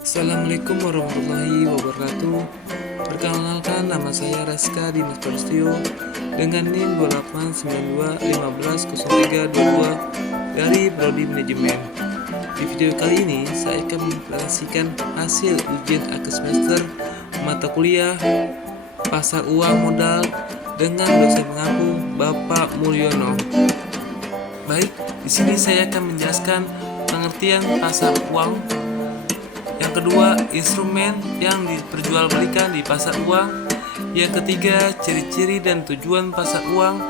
Assalamualaikum warahmatullahi wabarakatuh. Perkenalkan, nama saya Raska Dimas Prastio dengan NIM 2892150322 dari Prodi Manajemen. Di video kali ini saya akan mempresentasikan hasil ujian akhir semester mata kuliah pasar uang modal dengan dosen pengampu Bapak Mulyono. Baik, di sini saya akan menjelaskan pengertian pasar uang. Yang kedua, instrumen yang diperjualbelikan di pasar uang. Yang ketiga, ciri-ciri dan tujuan pasar uang.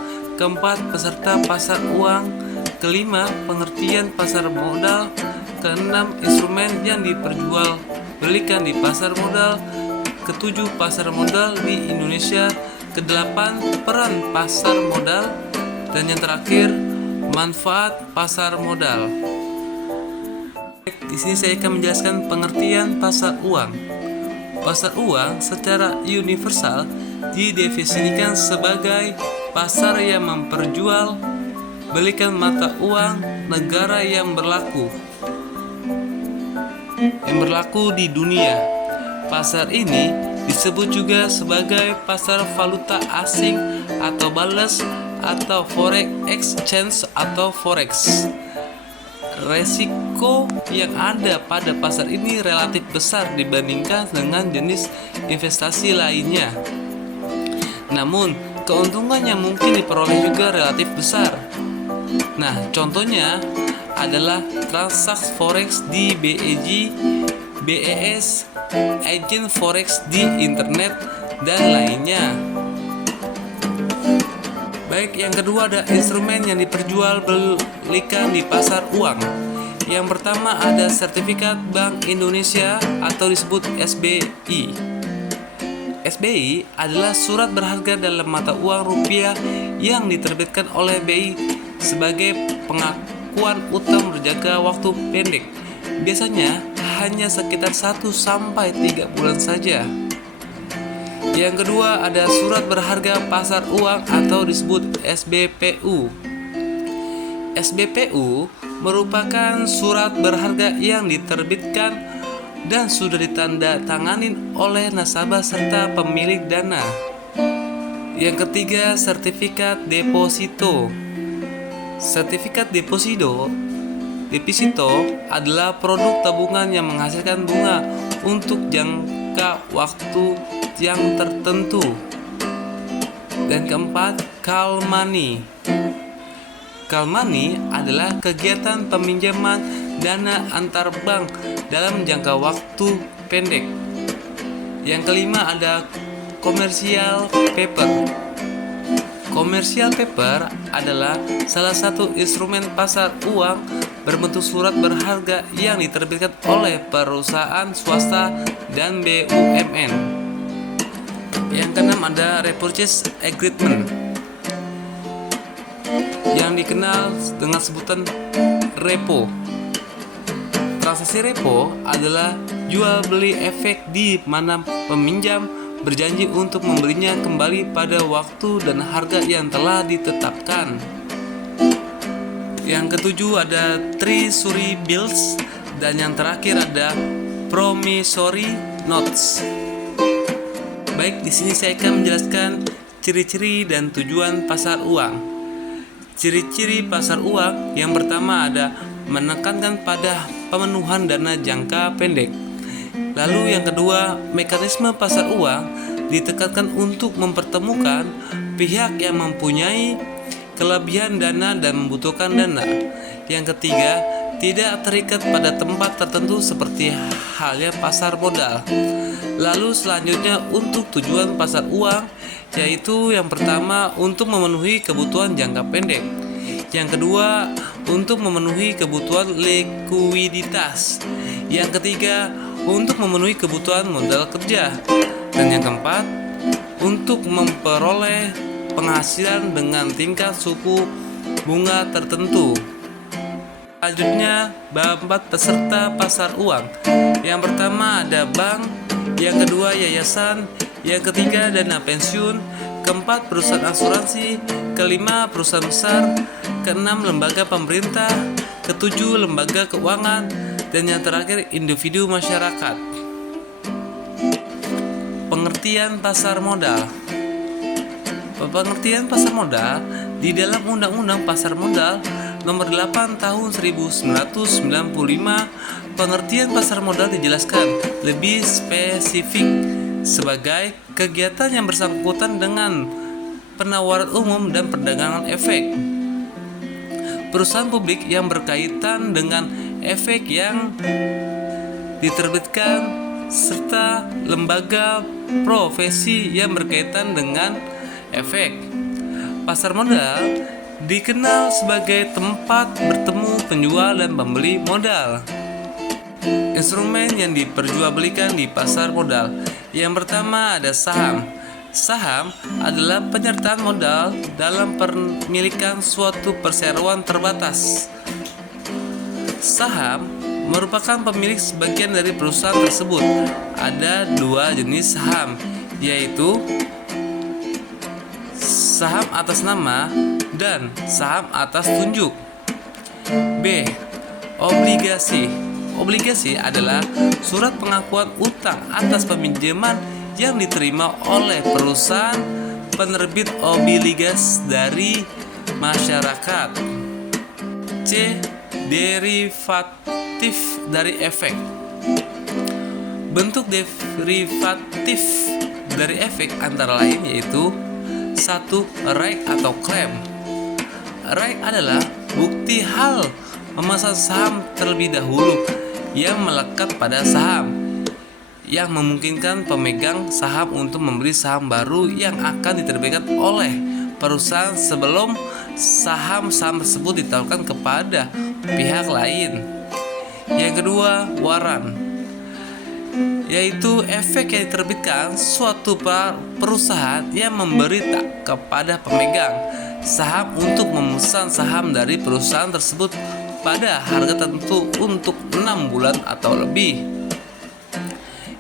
Keempat, peserta pasar uang. Kelima, pengertian pasar modal. Keenam, instrumen yang diperjualbelikan di pasar modal. Ketujuh, pasar modal di Indonesia. Kedelapan, peran pasar modal. Dan yang terakhir, manfaat pasar modal. Di sini saya akan menjelaskan pengertian pasar uang. Pasar uang secara universal didefinisikan sebagai pasar yang memperjualbelikan mata uang negara yang berlaku di dunia. Pasar ini disebut juga sebagai pasar valuta asing atau bales atau foreign exchange atau forex. Resiko yang ada pada pasar ini relatif besar dibandingkan dengan jenis investasi lainnya. Namun, keuntungan yang mungkin diperoleh juga relatif besar. Nah, contohnya adalah transaksi forex di BEG, BES, agen forex di internet, dan lainnya. Baik, yang kedua ada instrumen yang diperjualbelikan di pasar uang. Yang pertama ada sertifikat Bank Indonesia atau disebut SBI. SBI adalah surat berharga dalam mata uang rupiah yang diterbitkan oleh BI sebagai pengakuan utang berjangka waktu pendek. Biasanya hanya sekitar 1-3 bulan saja. Yang kedua ada surat berharga pasar uang atau disebut SBPU. SBPU merupakan surat berharga yang diterbitkan dan sudah ditandatangani oleh nasabah serta pemilik dana. Yang ketiga, sertifikat deposito. Sertifikat deposito adalah produk tabungan yang menghasilkan bunga untuk jangka waktu yang tertentu. Dan keempat, call money. Call money adalah kegiatan peminjaman dana antar bank dalam jangka waktu pendek. Yang kelima ada commercial paper. Commercial paper adalah salah satu instrumen pasar uang berbentuk surat berharga yang diterbitkan oleh perusahaan swasta dan BUMN. Yang keenam ada repurchase agreement yang dikenal dengan sebutan repo. Transaksi repo adalah jual beli efek di mana peminjam berjanji untuk membelinya kembali pada waktu dan harga yang telah ditetapkan. Yang ketujuh ada treasury bills dan yang terakhir ada promissory notes. Baik, di sini saya akan menjelaskan ciri-ciri dan tujuan pasar uang. Ciri-ciri pasar uang yang pertama ada menekankan pada pemenuhan dana jangka pendek. Lalu yang kedua, mekanisme pasar uang ditekankan untuk mempertemukan pihak yang mempunyai kelebihan dana dan membutuhkan dana. Yang ketiga, tidak terikat pada tempat tertentu seperti halnya pasar modal. Lalu selanjutnya untuk tujuan pasar uang, yaitu yang pertama untuk memenuhi kebutuhan jangka pendek. Yang kedua untuk memenuhi kebutuhan likuiditas. Yang ketiga untuk memenuhi kebutuhan modal kerja. Dan yang keempat untuk memperoleh penghasilan dengan tingkat suku bunga tertentu. Selanjutnya bab 4 peserta pasar uang. Yang pertama ada bank, yang kedua yayasan, yang ketiga dana pensiun, keempat perusahaan asuransi, kelima perusahaan besar, keenam lembaga pemerintah, ketujuh lembaga keuangan, dan yang terakhir individu masyarakat. Pengertian pasar modal. Pengertian pasar modal di dalam Undang-Undang Pasar Modal Nomor 8 Tahun 1995, pengertian pasar modal dijelaskan lebih spesifik sebagai kegiatan yang bersangkutan dengan penawaran umum dan perdagangan efek. Perusahaan publik yang berkaitan dengan efek yang diterbitkan serta lembaga profesi yang berkaitan dengan efek. Pasar modal dikenal sebagai tempat bertemu penjual dan pembeli modal. Instrumen yang diperjualbelikan di pasar modal. Yang pertama ada saham. Saham adalah penyertaan modal dalam pemilikan suatu perseroan terbatas. Saham merupakan pemilik sebagian dari perusahaan tersebut. Ada dua jenis saham, yaitu saham atas nama dan saham atas tunjuk. B. Obligasi. Obligasi adalah surat pengakuan utang atas peminjaman yang diterima oleh perusahaan penerbit obligasi dari masyarakat. C. Derivatif dari efek. Bentuk derivatif dari efek antara lain yaitu 1. Right atau klaim. Right adalah bukti hal memesan saham terlebih dahulu yang melekat pada saham, yang memungkinkan pemegang saham untuk membeli saham baru yang akan diterbitkan oleh perusahaan sebelum saham-saham tersebut ditawarkan kepada pihak lain. Yang kedua, waran, yaitu efek yang diterbitkan suatu perusahaan yang memberi kepada pemegang saham untuk memesan saham dari perusahaan tersebut pada harga tertentu untuk 6 bulan atau lebih.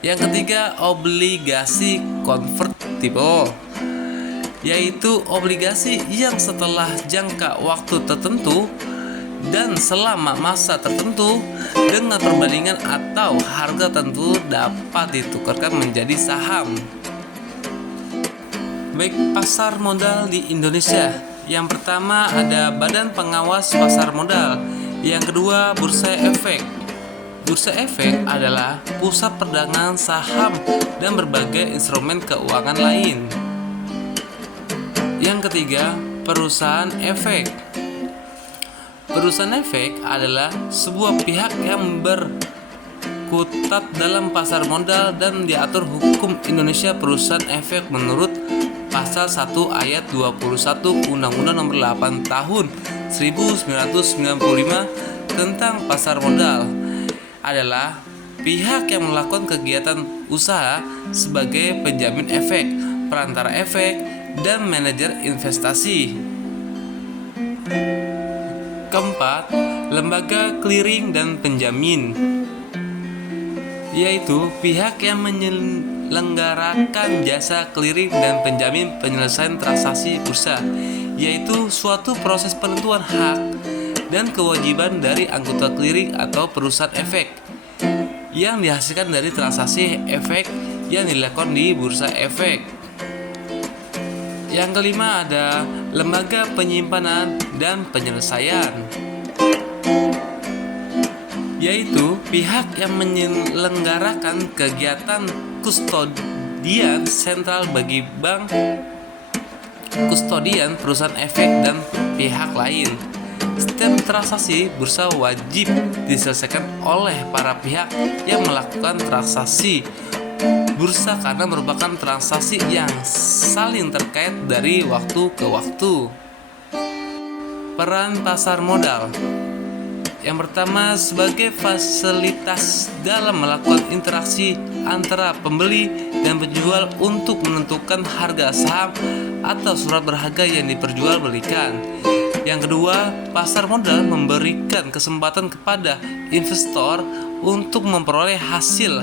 Yang ketiga, obligasi konvertible, yaitu obligasi yang setelah jangka waktu tertentu dan selama masa tertentu dengan perbandingan atau harga tertentu dapat ditukarkan menjadi saham. Baik, pasar modal di Indonesia. Yang pertama ada Badan Pengawas Pasar Modal. Yang kedua, Bursa Efek. Bursa Efek adalah pusat perdagangan saham dan berbagai instrumen keuangan lain. Yang ketiga, perusahaan efek. Perusahaan efek adalah sebuah pihak yang berkutat dalam pasar modal dan diatur hukum Indonesia. Perusahaan efek menurut Pasal 1 Ayat 21 Undang-Undang Nomor 8 Tahun 1995 tentang pasar modal adalah pihak yang melakukan kegiatan usaha sebagai penjamin efek, perantara efek, dan manajer investasi. Keempat, lembaga clearing dan penjamin, yaitu pihak yang menyelenggarakan jasa clearing dan penjamin penyelesaian transaksi bursa, yaitu suatu proses penentuan hak dan kewajiban dari anggota clearing atau perusahaan efek yang dihasilkan dari transaksi efek yang dilakukan di bursa efek. Yang kelima ada lembaga penyimpanan dan penyelesaian, yaitu pihak yang menyelenggarakan kegiatan kustodian sentral bagi bank, kustodian perusahaan efek dan pihak lain. Setiap transaksi bursa wajib diselesaikan oleh para pihak yang melakukan transaksi bursa karena merupakan transaksi yang saling terkait dari waktu ke waktu. Peran pasar modal. Yang pertama, sebagai fasilitas dalam melakukan interaksi antara pembeli dan penjual untuk menentukan harga saham atau surat berharga yang diperjualbelikan. Yang kedua, pasar modal memberikan kesempatan kepada investor untuk memperoleh hasil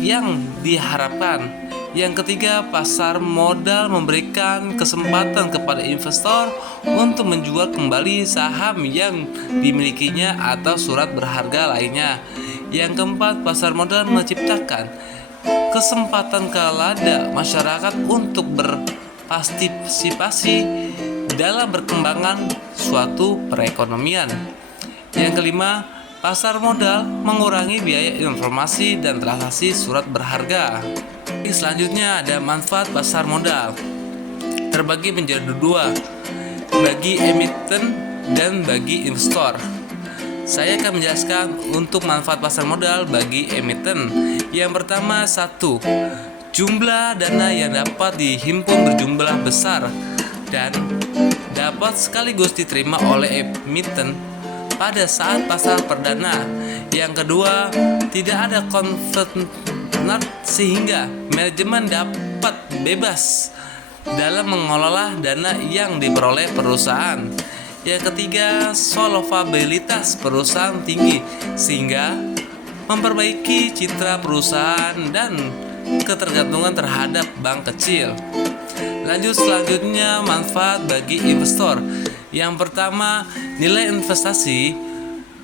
yang diharapkan. Yang ketiga, pasar modal memberikan kesempatan kepada investor untuk menjual kembali saham yang dimilikinya atau surat berharga lainnya. Yang keempat, pasar modal menciptakan kesempatan kepada masyarakat untuk berpartisipasi dalam perkembangan suatu perekonomian. Yang kelima, pasar modal mengurangi biaya informasi dan transaksi surat berharga. Selanjutnya ada manfaat pasar modal. Terbagi menjadi dua, bagi emiten dan bagi investor. Saya akan menjelaskan untuk manfaat pasar modal bagi emiten. Yang pertama, satu, jumlah dana yang dapat dihimpun berjumlah besar dan dapat sekaligus diterima oleh emiten pada saat pasar perdana. Yang kedua, tidak ada konvenat sehingga manajemen dapat bebas dalam mengelola dana yang diperoleh perusahaan. Yang ketiga, solvabilitas perusahaan tinggi sehingga memperbaiki citra perusahaan dan ketergantungan terhadap bank kecil. Lanjut, selanjutnya manfaat bagi investor. Yang pertama, nilai investasi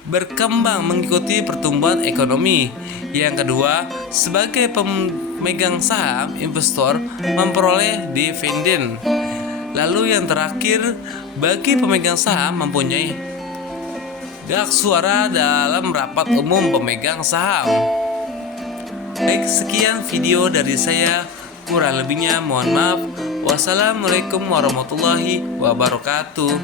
berkembang mengikuti pertumbuhan ekonomi. Yang kedua, sebagai pemegang saham, investor memperoleh dividen. Lalu yang terakhir, bagi pemegang saham mempunyai hak suara dalam rapat umum pemegang saham. Baik, sekian video dari saya. Kurang lebihnya mohon maaf. Wassalamualaikum warahmatullahi wabarakatuh.